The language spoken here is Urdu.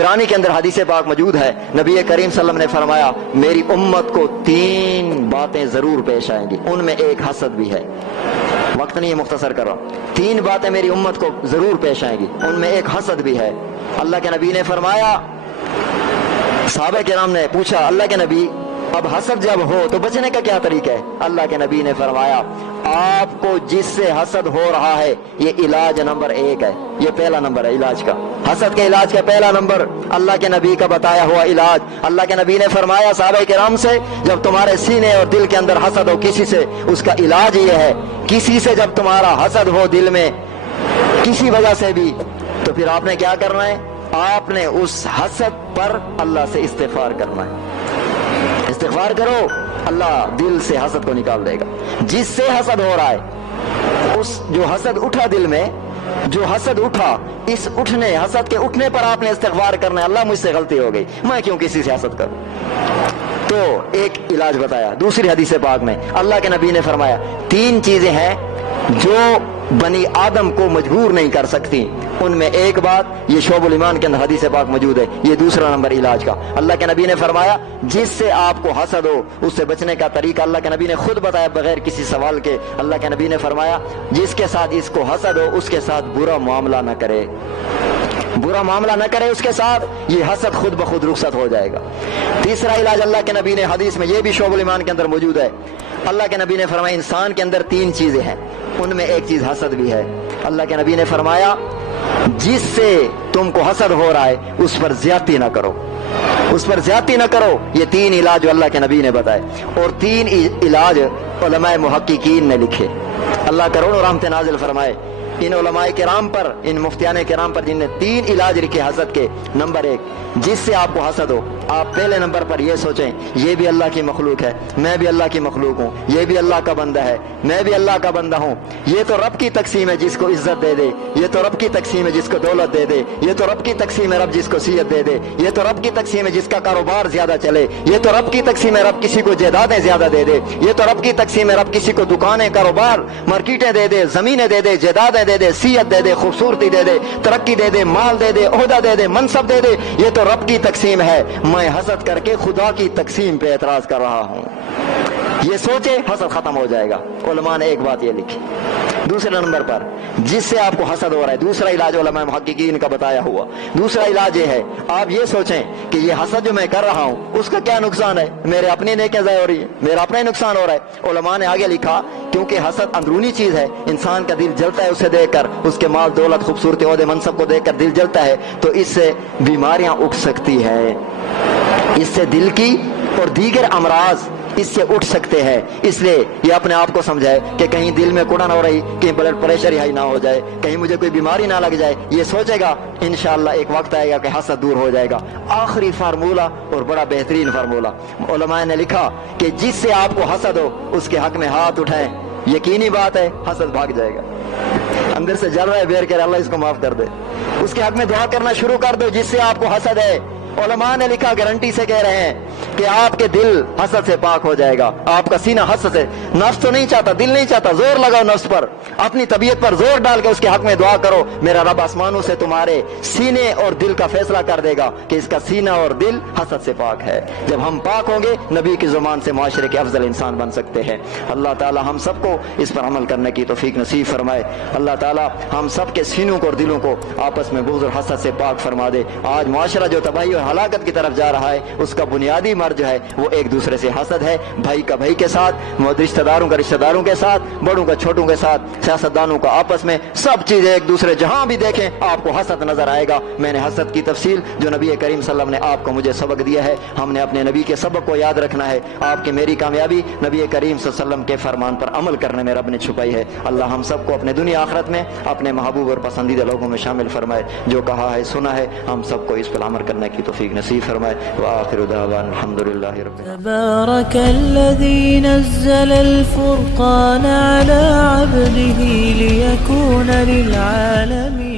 برانی کے اندر حدیث پاک موجود ہے، نبی کریم صلی اللہ علیہ وسلم نے فرمایا میری امت کو 3 باتیں ضرور پیش آئیں گی، ان میں ایک حسد بھی ہے۔ وقت نہیں ہے، مختصر کر رہا ہوں۔ 3 باتیں میری امت کو ضرور پیش آئیں گی، ان میں ایک حسد بھی ہے۔ اللہ کے نبی نے فرمایا، صحابہ کرام نے پوچھا اللہ کے نبی اب حسد جب ہو تو بچنے کا کیا طریقہ ہے؟ اللہ کے نبی نے فرمایا آپ کو جس سے حسد ہو رہا ہے یہ علاج نمبر 1 ہے، یہ پہلا نمبر ہے علاج کا، حسد کے علاج کا پہلا نمبر اللہ کے نبی کا بتایا ہوا علاج۔ اللہ کے نبی نے فرمایا صحابہ کرام سے جب تمہارے سینے اور دل کے اندر حسد ہو کسی سے، اس کا علاج یہ ہے، کسی سے جب تمہارا حسد ہو دل میں کسی وجہ سے بھی، تو پھر آپ نے کیا کرنا ہے؟ آپ نے اس حسد پر اللہ سے استغفار کرنا ہے۔ استغفار کرو، اللہ دل سے حسد کو نکال دے گا۔ جس سے حسد ہو رہا ہے، اس جو حسد اٹھا دل میں، جو حسد اٹھا، اس اٹھنے حسد کے اٹھنے پر آپ نے استغفار کرنا ہے، اللہ مجھ سے غلطی ہو گئی، میں کیوں کسی سے حسد کروں؟ تو ایک علاج بتایا۔ دوسری حدیث پاک میں اللہ کے نبی نے فرمایا 3 چیزیں ہیں جو بنی آدم کو مجبور نہیں کر سکتی، ان میں ایک بات یہ شعب الایمان کے اندر حدیث پاک موجود ہے، یہ دوسرا نمبر علاج کا۔ اللہ کے نبی نے فرمایا جس سے آپ کو حسد ہو اس سے بچنے کا طریقہ اللہ کے نبی نے خود بتایا بغیر کسی سوال کے۔ اللہ کے نبی نے فرمایا جس کے ساتھ اس کو حسد ہو اس کے ساتھ برا معاملہ نہ کرے، برا معاملہ نہ کرے اس کے ساتھ، یہ حسد خود بخود رخصت ہو جائے گا۔ تیسرا علاج اللہ کے نبی نے حدیث میں، یہ بھی شعب الایمان کے اندر موجود ہے، اللہ کے نبی نے فرمایا انسان کے اندر 3 چیزیں ہیں، ان میں ایک چیز حسد بھی ہے۔ اللہ کے نبی نے فرمایا جس سے تم کو حسد ہو رہا ہے اس پر زیادتی نہ کرو، اس پر زیادتی نہ کرو۔ یہ 3 علاج جو اللہ کے نبی نے بتائے، اور 3 علاج علماء محققین نے لکھے، اللہ کروڑوں رحمت نازل فرمائے ان علماء کرام پر، ان مفتیان کرام پر جن نے 3 علاج لکھے حسد کے۔ نمبر 1، جس سے آپ کو حسد ہو آپ پہلے نمبر پر یہ سوچیں یہ بھی اللہ کی مخلوق ہے، میں بھی اللہ کی مخلوق ہوں، یہ بھی اللہ کا بندہ ہے، میں بھی اللہ کا بندہ ہوں، یہ تو رب کی تقسیم ہے جس کو عزت دے دے، یہ تو رب کی تقسیم ہے جس کو دولت دے دے، یہ تو رب کی تقسیم ہے رب جس کو صحت دے دے، یہ تو رب کی تقسیم ہے جس کا کاروبار زیادہ چلے، یہ تو رب کی تقسیم ہے رب کسی کو جائیدادیں زیادہ دے دے، یہ تو رب کی تقسیم ہے رب کسی کو دکانیں، کاروبار، مارکیٹیں دے دے، زمینیں دے دے، جائیدادیں دے دے، صحت دے دے، خوبصورتی دے دے، ترقی دے دے، مال دے دے، عہدہ دے دے، منصب دے دے، یہ تو رب کی تقسیم ہے، میں حسد کر کے خدا کی تقسیم پہ اعتراض کر رہا ہوں۔ یہ سوچے حسد ختم ہو جائے گا۔ علماء نے ایک بات یہ لکھی۔ دوسرے نمبر پر جس سے آپ کو حسد ہو رہا ہے، دوسرا علاج علماء محققین کا بتایا ہوا، دوسرا علاج یہ ہے آپ یہ سوچیں کہ یہ حسد جو میں کر رہا ہوں اس کا کیا نقصان ہے، میرے اپنی نیکیاں ضائع ہو رہی ہے، میرا اپنا ہی نقصان ہو رہا ہے۔ علماء نے آگے لکھا کیونکہ حسد اندرونی چیز ہے، انسان کا دل جلتا ہے اسے دیکھ کر، اس کے مال دولت خوبصورتی عہدے منصب کو دیکھ کر دل جلتا ہے، تو اس سے بیماریاں اٹھ سکتی ہیں، اس سے دل کی اور دیگر امراض اس سے اٹھ سکتے ہیں۔ اس لیے یہ اپنے آپ کو سمجھائے کہ کہیں دل میں کوڑا نہ ہو رہی، کہیں بلڈ پریشر ہائی نہ ہو جائے، کہیں مجھے کوئی بیماری نہ لگ جائے، یہ سوچے گا انشاءاللہ ایک وقت آئے گا کہ حسد دور ہو جائے گا۔ آخری فارمولہ اور بڑا بہترین فارمولہ علماء نے لکھا کہ جس سے آپ کو حسد ہو اس کے حق میں ہاتھ اٹھائیں، یقینی بات ہے حسد بھاگ جائے گا۔ اندر سے جل رہا ہے بیر کر اللہ اس کو معاف کر دے، اس کے حق میں دعا کرنا شروع کر دو جس سے آپ کو حسد ہے۔ علماء نے لکھا گارنٹی سے کہہ رہے ہیں کہ آپ کے دل حسد سے پاک ہو جائے گا، آپ کا سینہ حسد سے، نفس تو نہیں چاہتا، دل نہیں چاہتا، زور لگاؤ نفس پر، اپنی طبیعت پر زور ڈال کے اس کے حق میں دعا کرو، میرا رب آسمانوں سے تمہارے سینے اور دل کا فیصلہ کر دے گا کہ اس کا سینہ اور دل حسد سے پاک ہے۔ جب ہم پاک ہوں گے نبی کی زبان سے معاشرے کے افضل انسان بن سکتے ہیں۔ اللہ تعالی ہم سب کو اس پر عمل کرنے کی توفیق نصیب فرمائے۔ اللہ تعالی ہم سب کے سینوں کو اور دلوں کو آپس میں بغض اور حسد سے پاک فرما دے۔ آج معاشرہ جو تباہی اور ہلاکت کی طرف جا رہا ہے اس کا بنیادی مرض جو ہے وہ ایک دوسرے سے حسد ہے، بھائی کا بھائی کے ساتھ، رشتہ داروں کا رشتہ داروں کے ساتھ، بڑوں کا چھوٹوں کے ساتھ، سیاستدانوں کا آپس میں، سب چیزیں ایک دوسرے، جہاں بھی دیکھیں آپ کو حسد نظر آئے گا۔ میں نے حسد کی تفصیل جو نبی کریم صلی اللہ علیہ وسلم نے آپ کو مجھے سبق دیا ہے، ہم نے اپنے نبی کے سبق کو یاد رکھنا ہے۔ آپ کی میری کامیابی نبی کریم صلی اللہ علیہ وسلم کے فرمان پر عمل کرنے میں رب نے چھپائی ہے۔ اللہ ہم سب کو اپنے دنیا آخرت میں اپنے محبوب اور پسندیدہ لوگوں میں شامل فرمائے۔ جو کہا ہے سنا ہے، ہم سب کو اس پر عمل کرنے کی توفیق نصیب فرمائے۔ وآخر دعوانا الحمد للہ رب العالمین۔ تبارك الذي نزل الفرقان على عبده ليكون للعالمين